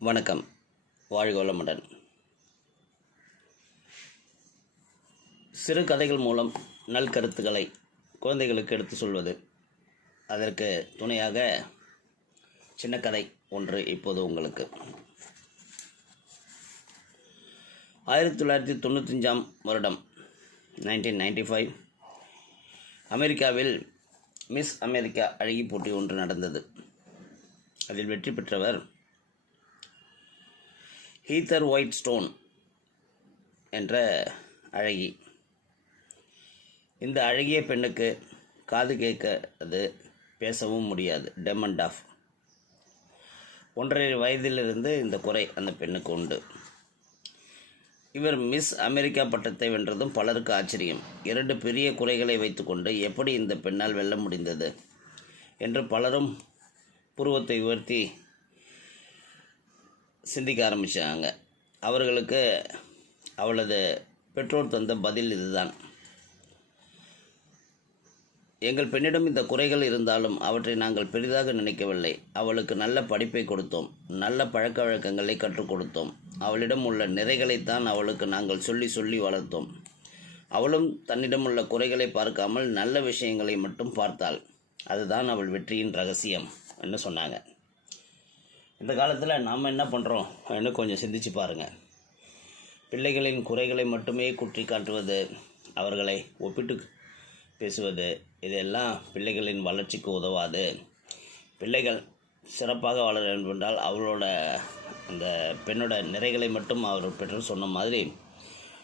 வணக்கம். வாழ்க வளமுடன். சிறு கதைகள் மூலம் நல்கருத்துக்களை குழந்தைகளுக்கு எடுத்து சொல்வது அதற்கு துணையாக சின்ன கதை ஒன்று இப்போது உங்களுக்கு. ஆயிரத்தி தொள்ளாயிரத்தி தொண்ணூத்தஞ்சாம் வருடம் நைன்டீன் நைன்டி ஃபைவ் அமெரிக்காவில் மிஸ் அமெரிக்கா அழகி போட்டி ஒன்று நடந்தது. அதில் வெற்றி பெற்றவர் ஹீத்தர் ஒயிட் ஸ்டோன் என்ற அழகி. இந்த அழகிய பெண்ணுக்கு காது கேட்காது பேசவும் முடியாது. டெமண்ட் ஆஃப் ஒன்றரை வயதிலிருந்து இந்த குறை அந்த பெண்ணுக்கு உண்டு. இவர் மிஸ் அமெரிக்கா பட்டத்தை வென்றதும் பலருக்கு ஆச்சரியம். இரண்டு பெரிய குறைகளை வைத்துக்கொண்டு எப்படி இந்த பெண்ணால் வெல்ல முடிந்தது என்று பலரும் புருவத்தை உயர்த்தி சிந்திக்க ஆரம்பித்தாங்க அவர்களுக்கு அவளது பெற்றோர் தந்த பதில் இதுதான். எங்கள் பெண்ணிடம் இந்த குறைகள் இருந்தாலும் அவற்றை நாங்கள் பெரிதாக நினைக்கவில்லை. அவளுக்கு நல்ல படிப்பை கொடுத்தோம். நல்ல பழக்க வழக்கங்களை கற்றுக் கொடுத்தோம். அவளிடம் உள்ள நிறைகளைத்தான் அவளுக்கு நாங்கள் சொல்லி சொல்லி வளர்த்தோம். அவளும் தன்னிடம் உள்ள குறைகளை பார்க்காமல் நல்ல விஷயங்களை மட்டும் பார்த்தாள். அதுதான் அவள் வெற்றியின் ரகசியம் என்று சொன்னாங்க. இந்த காலத்தில் நாம் என்ன பண்ணுறோம் அப்படின்னு கொஞ்சம் சிந்திச்சு பாருங்கள் பிள்ளைகளின் குறைகளை மட்டுமே குற்றி காட்டுவது அவர்களை ஒப்பிட்டு பேசுவது இதெல்லாம் பிள்ளைகளின் வளர்ச்சிக்கு உதவாது. பிள்ளைகள் சிறப்பாக வளர வேண்டும் என்றால் அவளோட அந்த பெண்ணோட நிறைகளை மட்டும் அவர் பெற்று சொன்ன மாதிரி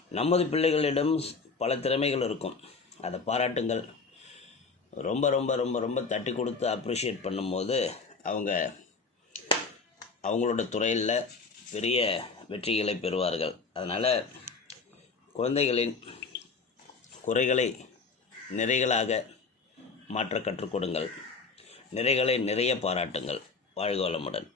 நமது பிள்ளைகளிடம் பல திறமைகள் இருக்கும். அதை பாராட்டுங்கள். ரொம்ப ரொம்ப ரொம்ப ரொம்ப தட்டி கொடுத்து அப்ரிஷியேட் பண்ணும்போது அவங்க அவங்களோட துறையில் பெரிய வெற்றிகளை பெறுவார்கள். அதனால் குழந்தைகளின் குறைகளை நிறைகளாக மாற்ற கற்றுக்கொடுங்கள் நிறைகளை நிறைய பாராட்டுங்கள். வாழ்க வளமுடன்.